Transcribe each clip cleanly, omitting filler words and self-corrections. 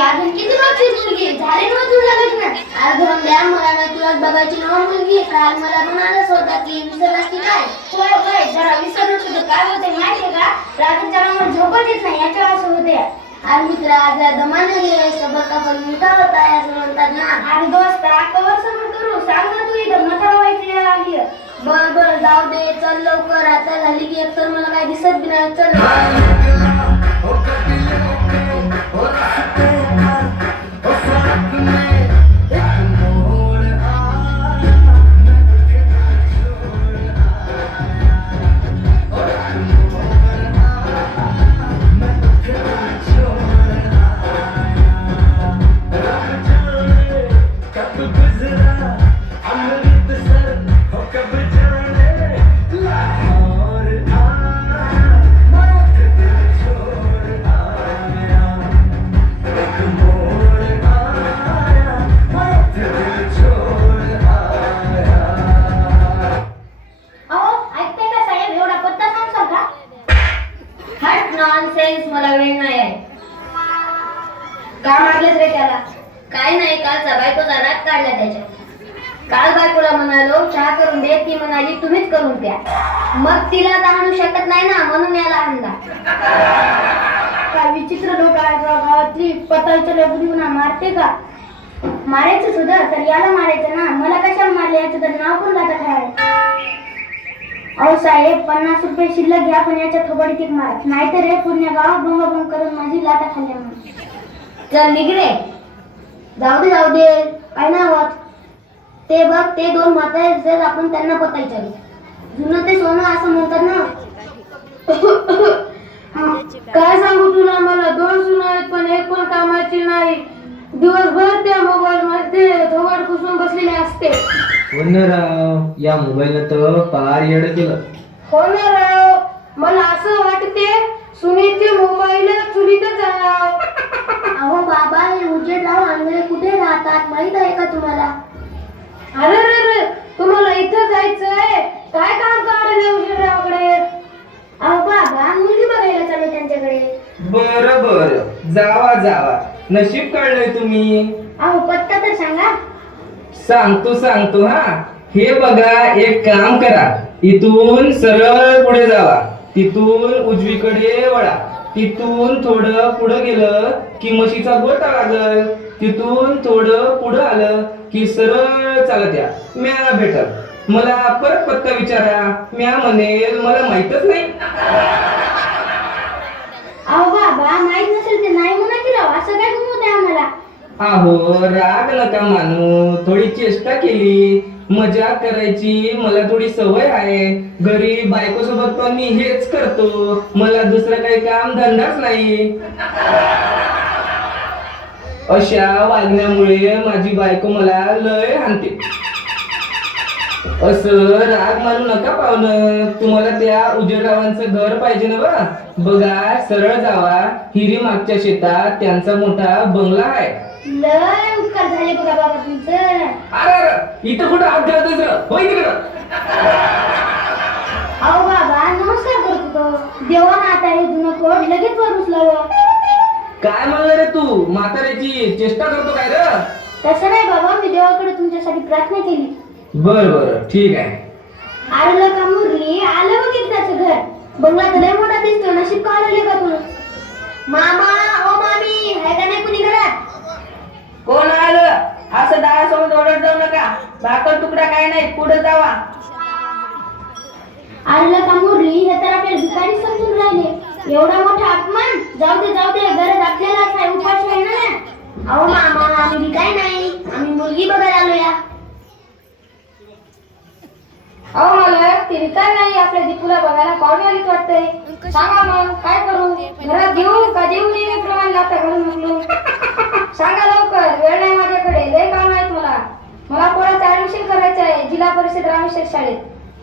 अजून किती मोठी मुलगी झाली ना तुझ्या लग्न? अरे धोंड्या, मला ना तुला बघायची नवा मुलगी. काल मला म्हणालच होता की विसरलास की काय? होय होय, जरा विसरलो होतो. काय होते माहितीये का, रात्रीच्या मला झोपच येत नाही, याच्या असं होते. अरे मित्र, आज दमाने गे सबर का फल मिठा होता है असं म्हणतात ना. अरे दोस्त, कवर सबर करू, सांग ना तू इथं मथार व्हायची आली. बर बर, जाऊ दे, चल लवकर. आता झाली की एकतर मला काय दिसत बी नाही. चल. मला वेळ नाही आहे. का मारलेस रे त्याला? काय नाही, कालचा बायकोचा राग काढला त्याच्या. काल बायकोला म्हणालो चहा करून दे, ती म्हणाली तुम्हीच करून द्या. मग तिला तर आणू शकत नाही ना, म्हणून याला आणला. काय विचित्र लोक आहेत गावातली. पताच्या लेबुलीना मारते का? मारायचं सुद्धा तर याला मारायचं ना. मला कशाला मारले याचं तर नाव पण जाता काय? अहो साहेब, 50 रुपये शिल्लक घ्या, पण याच्या थोबाडीत एक मार. नाहीतर हे पूर्ण गाव बोंबाबोंब करून माझी लाटा खाल्ल्या म्हणून. चल निघ रे. जाऊ दे, काय नाही होत. ते बघ, ते दोन म्हातारे, आपण त्यांना पतायचं. जुनं ते सोनं असं म्हणतात ना. काय सांगू तुला, मला 2 सुना आहेत, पण एक पण कामाची नाही. दिवसभर त्या मोबाईल मध्ये थोबाड घुसून बसलेले असते. हो ना राव, या मोबाईलला तर पार येड केलं. हो ना राव, मला असं वाटते सुनेचे मोबाईल चुलीतच राहाव. अहो बाबा, हे उजेड लावून आंधळे कुठे राहतात माहित आहे का तुम्हाला? अरे, तुम्हाला इथं जायचंय? काय काम काढले उजेड रावकडे? अहो बाबा, मुलगी बघायला चालू त्यांच्याकडे. बर, जावा, नशीब काढलंय तुम्ही. अहो पत्ता तर सांगा. सांगतो हा. हे बघा, एक काम करा. इथून सरळ पुढे जावा, तिथून उजवीकडे वळा, तिथून थोडं पुढे गेलं की म्हशीचा गोठा लागल, तिथून थोडं पुढे आलं की सरळ चालत या, म्या भेटल. मला परत पत्ता विचारा, म्या म्हणेल मला माहितच नाही. अहो बाबा, माहित नसेल ते नाही म्हणा की राव, असं काय गमवते आम्हाला. अहो, राग नका मानू, थोडी चेष्टा केली, मजा करायची मला थोडी सवय आहे. घरी बायको सोबत पण मी हेच करतो, मला दुसरं काही काम धंदाच नाही. अशा वागण्यामुळे माझी बायको मला लय हाणते. असं राग मानू नका पाहुणं. तुम्हाला त्या उजेडरावांचं घर पाहिजे ना? बघा, सरळ जावा, हिरी मागच्या शेतात त्यांचा मोठा बंगला आहे. लय उपकार झाले बघा बाबा तुमचं. अरे, इथं कुठं हात घालतोस? होय तिकडं. अहो बाबा, नमस्कार करतो. देवाना आता हे जुनं कोड लगेच वर उचलावं. काय म्हणलं रे तू? म्हाताऱ्याची चेष्टा करतो काय रे? तसं नाही बाबा, मी देवाकडे तुमच्यासाठी प्रार्थना केली. बर, ठीक आहे. आलं का मुरली, आलं बघ त्याचं घर. बंगला तर लय मोठा दिसतो. नशीब काढले का तुला? मामा, ओ मामी, आहे का नाही कुणी घरात? कोण आलं? असं दारासमोर ओरडत जाऊ नका. भाकर तुकडा काय नाही, पुढे जावा. आलं का मुरली, हे तर आपल्याला भिकारी समजून राहिले. एवढा मोठा अपमान. जाऊ दे, गरज आपल्यालाच आहे, उपास आहे ना. अहो मामा, आम्ही भिकारी नाही, आम्ही मुलगी बघायला आलोया. अहो मला ते विकार नाही, आपल्या दीपूला बघायला पाहुणे आलीच वाटतंय. सांगा मग काय करू? घरात घेऊ का देऊ नेहमीप्रमाणे लाथा घालून उचलून? सांगा लवकर, वेळ नाही माझ्याकडे, लय काम आहेत मला पोराचं ऍडमिशन करायचं आहे जिल्हा परिषद रामेश्वर शाळेत.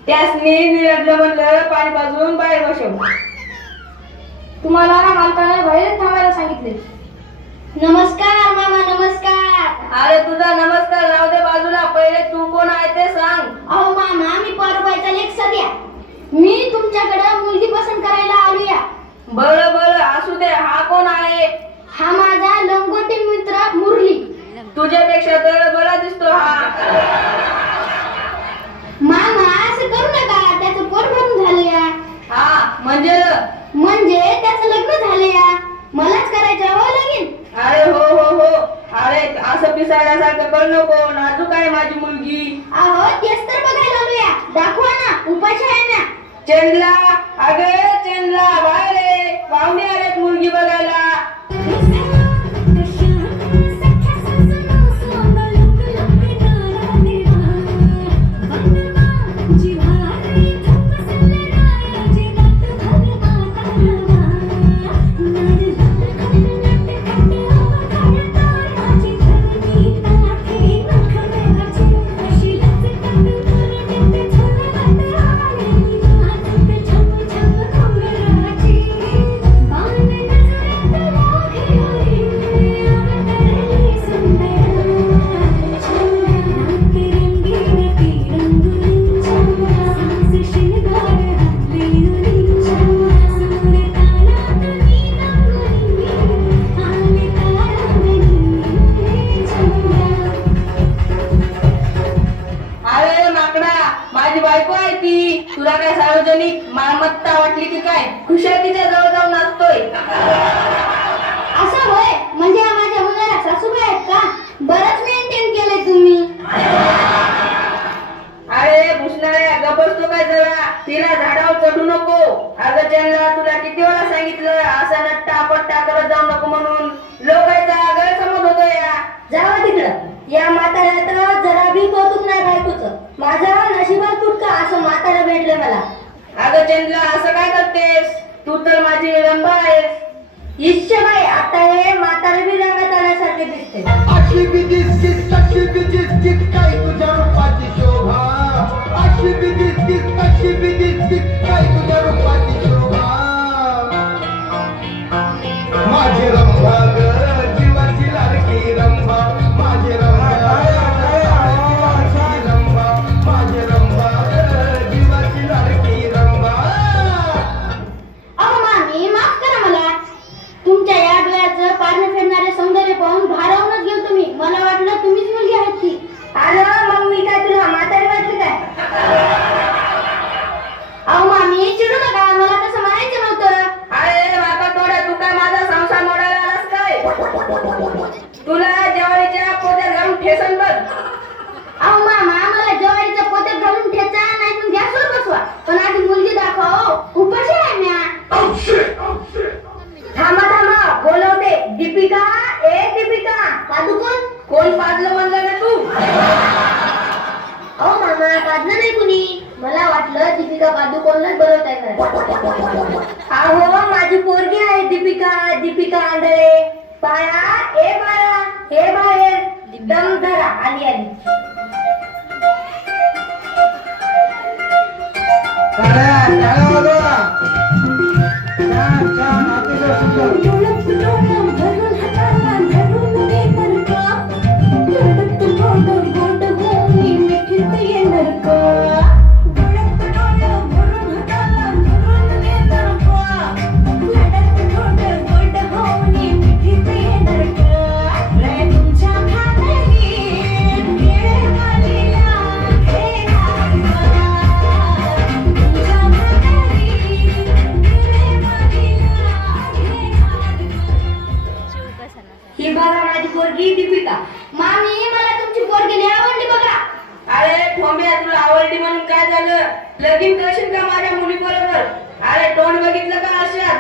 त्यासनी निरडलं म्हणलं, पाणी पाजून बाहेर बसव. तुम्हाला मालकाने बाहेरच थांबायला सांगितले. नमस्कार मामा, नमस्कार. अरे तुझा नमस्कार राहू दे बाजूला, पहिले तू कोण आहे ते सांग. अहो मामा, मी परवायचा लेख सध्या. मी तुमच्याकडे मुलगी पसंत करायला आलोया. बरं असू दे. हा कोण आहे? हा माझा लंगोटी तुझ्यापेक्षा तर बरा दिसतो हा. मामा असं करू नका, त्याचं पोट भरून झालं या. हा म्हणजे म्हणजे त्याचं लग्न झालं या. मलाच करायचं हो लगीन. अरे हो हो हो. अरे असं पिसाळ्यासारखं करू नको, नाजूक आहे माझी मुलगी. अहो तेच तर बघायला आलो या. दाखवा ना, उपाशी आहे ना. चंदला, अगं चंदला, बाहेर ये. पाहुणे आलेत मुलगी बघायला. अरे माकडा, माझी बायको आहे ती. तुला काय सार्वजनिक मालमत्ता वाटली की काय? खुशाल तिच्या जवळ जाऊन नाचतोय. असं होय, म्हणजे हा माझ्या मुलाला सासूबाई आहेत का? बरंच मेंटेन केलंय तुम्ही. अरे भुसणाऱ्या, गप्प बसतो काय जरा. तिला झाडावर चढू नको. अगं चंदला, तुला किती वेळा सांगितलं असं नट्टा पट्टा करत जाऊ नको म्हणून. लोकांचा गैरसमज होतो या. जावा तिकडं. या म्हाताऱ्यात जरा बी कौतुक नाही बायकोचं. माझा नशिबात तुटका असं म्हातारा भेटले मला. अगं चंदला, असं काय करतेस? तू तर माझी रंबा आहेस. बाई, आता हे म्हातारे बी रंगात आल्यासारखे दिसते. अशी बी दिसतीस, तशी बी दिसतीस, काय तुझ्या रूपाची शोभा. अशी बी दिसतीस, तशी बी दिसतीस, काय तुझ्या रूपाची शोभा. माझी रंभा ग, जीवाची लाडकी रंभा. माझी रंभा जीवाची रंभा. माझी रंभा ग, जीवाची लाडकी रंभा. अहो मामी, माफ करा मला. तुमच्या या डोळ्याचं पारणं फेडणारे सौंदर्य पाहून भारावूनच गेलो तुम्ही. मला वाटलं तुम्हीच मुलगी आहेत ती. अरे मग मी काय तुला म्हातारी वाटली काय? अहो मामी, चिडू नका. मला तसं म्हणायचं नव्हतं. अरे बाबा तोड्या, तू काय माझा संसार मोडायला आलास काय? तुला जेवारीच्या पोत्यात घालून ठेसन बघ. अहो मामा, मला ज्वारीच्या पोत्यात घालून ठेचा, नाही पण गॅसवर बसवा. पण आधी मुलगी दाखवा हो. उपाशी आहे म्या. थांबा थांबा, बोलवते. दीपिका, ए दीपिका. पादुकोण? कोण पाजलं म्हणलं ना तू? अहो मामा, पाजलं नाही कुणी. मला वाटलं दीपिका पादुकोणलाच बोलवताय काय. अहो माझी पोरगी आहे दीपिका, दीपिका आंधळे. बाळा, ए बाळा, हे बाहेर. दम धरा, आली आली. ही बघा माझी पोरगी दीपिका. मामी, मला तुमची पोरगी लई आवडली बघा. अरे ठोंब्या, तुला आवडली म्हणून काय झालं? लगीन करशील का माझ्या मुली बरोबर? अरे तोंड बघितलं का अशात?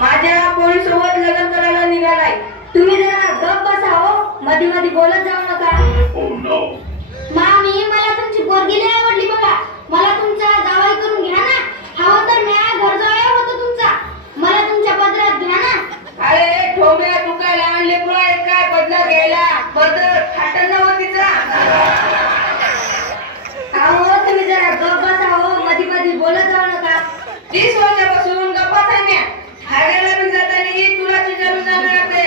माझ्या पोरीसोबत लग्न करायला निघालाय. तुम्ही जरा गप्प बसा हो. मध्ये मध्ये बोलत जाऊ नका. मामी, मला तुमची पोरगी लई आवडली बघा. मला तुमचा जावई करून घ्या ना. हवं तर म्या घर जावई होतो तुमचा. मला तुमच्या पदरात घ्या ना. अरे ठोंब्या, तू काय लहान लेकरू आहे काय बदला घ्यायला? बदल खाटन नव्हतं तिचा. अहो तुम्ही जरा गप्प बसा हो. मध्ये मध्ये बोलत जाऊ नका. 30 वर्षापासून गप्पा थांब्या. हागायला बी जाताना तुला विचारून जाणार ते.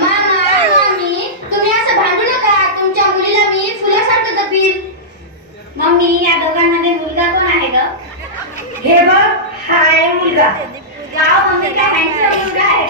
मामी, तुम्ही असं भांडू नका. तुमच्या मुलीला मी फुलासारखं जपील. मम्मी, या दोघांमध्ये मुलगा कोण आहे ग? हे बघ, हा आहे मुलगा. गाव मम्मी काय हँडसम मुलगा आहे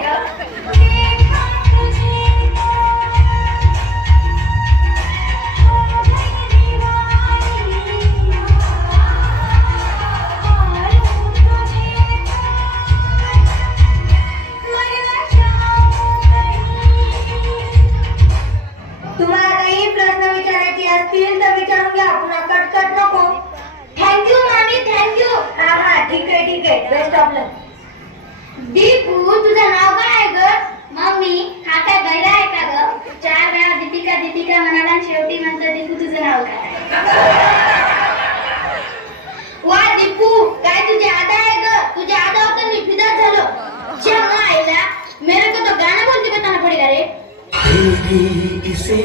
तेरी इसी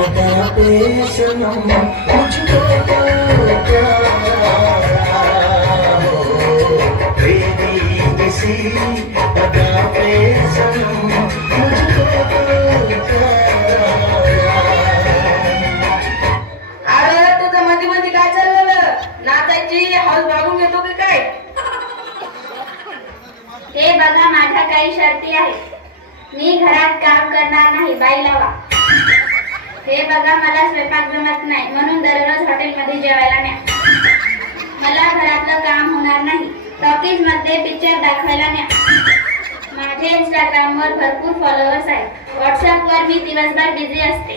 अदा पे सनम मुझको प्यारा हो, तेरी इसी अदा पे सनम मुझको प्यारा। अरे तुझं मध्ये मध्ये काय चाललेलं? नाचायची हौस भागून घेतो की काय? हे बघा, माझ्या काही शर्ती आहेत. मी घरात काम करणार नाही, बाई लावा. हे बघा, मला स्वयंपाक जमत नाही, म्हणून दररोज हॉटेलमध्ये जेवायला न्या. मला घरातलं काम होणार नाही, टॉकीज मध्ये पिक्चर दाखवायला न्या. माझे इंस्टाग्रामवर भरपूर फॉलोअर्स आहेत. व्हॉट्सअपवर मी दिवसभर बिझी असते.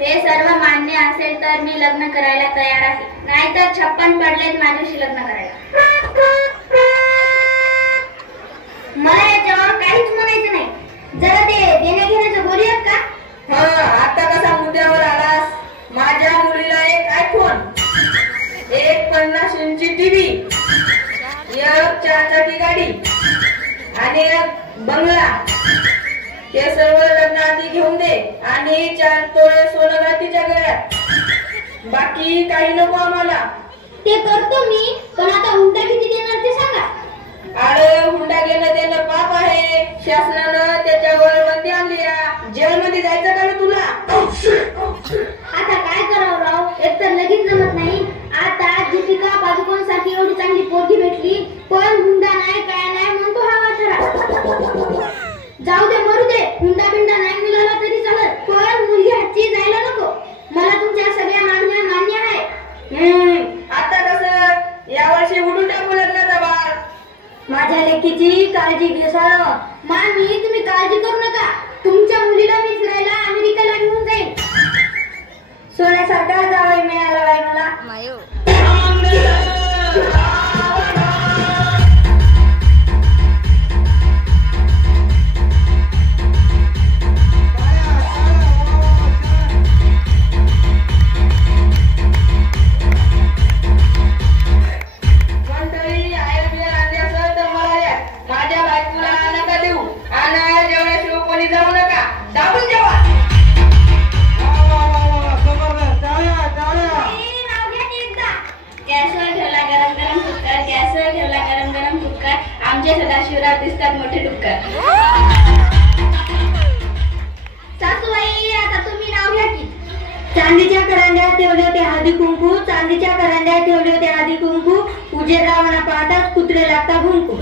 हे सर्व मान्य असेल तर मी लग्न करायला तयार आहे, नाहीतर 56 पडलेत माझ्याशी लग्न करायला. मला याच्यावर काहीच म्हणायचं नाही. जरा ते देण्या घेण्याचं बोलूयात का? आता कसा मुद्द्यावर आलास? माझ्या मुलीला एक आयफोन, एक 50 इंची टीव्ही, एक 4 चाकी गाडी आणि एक बंगला. हे सर्व लग्नाआधी घेऊन दे आणि 4 तोळे सोनं घाल तिच्या गळ्यात. बाकी काही नको आम्हाला. ते करतो मी, पण आता हुंडा किती देणार ते सांगा. अरे हुंडा घेणं देणं पाप आहे. शासनानं त्याच्यावर बंदी आणली आहे. जेलमध्ये जायचं का रे तुला? आता काय करावं राव, एक तर लगीन जमत नाही. आता दीपिका पादुकोण सारखी एवढी चांगली पोरगी भेटली, पण हुंडा नाही काय नाही म्हणतो हा वाठरा. जाऊ दे, मरू दे, हुंडा बिंडा नाही मिळाला तरी चालत, पण मुलगी हातची जायला नको. मला तुमच्या सगळ्या मागण्या मान्य आहे. आता कसं यावर्षी उडून टाकू लग्नाचा बाळ. माझ्या लेकीची काळजी घे सारं. मामी, तुम्ही काळजी करू नका. तुमच्या मुलीला मी फिरायला अमेरिकेला घेऊन जाईल. सोन्यासारखा जावई मिळाला बाई मला. मंडळी, आयर बियर आणली असेल तर मला द्या. माझ्या बायकोला नका देऊ. आणि जेवणाशिवाय कोणी जाऊ नका. दाबून जेवा. गॅसवर ठेवला गरम गरम कुकर, गॅसवर ठेवला गरम गरम कुकर. आमचे सदाशिवराव दिसतात मोठे डुक्कर. सासूबाई, आता तुम्ही नाव घ्या की. चांदीच्या करंड्या ठेवले होते हळदी कुंकू, चांदीच्या करंड्या ठेवले होते हळदी कुंकू. पूजे रावणा पाहतात कुत्रे लागता भुंकू.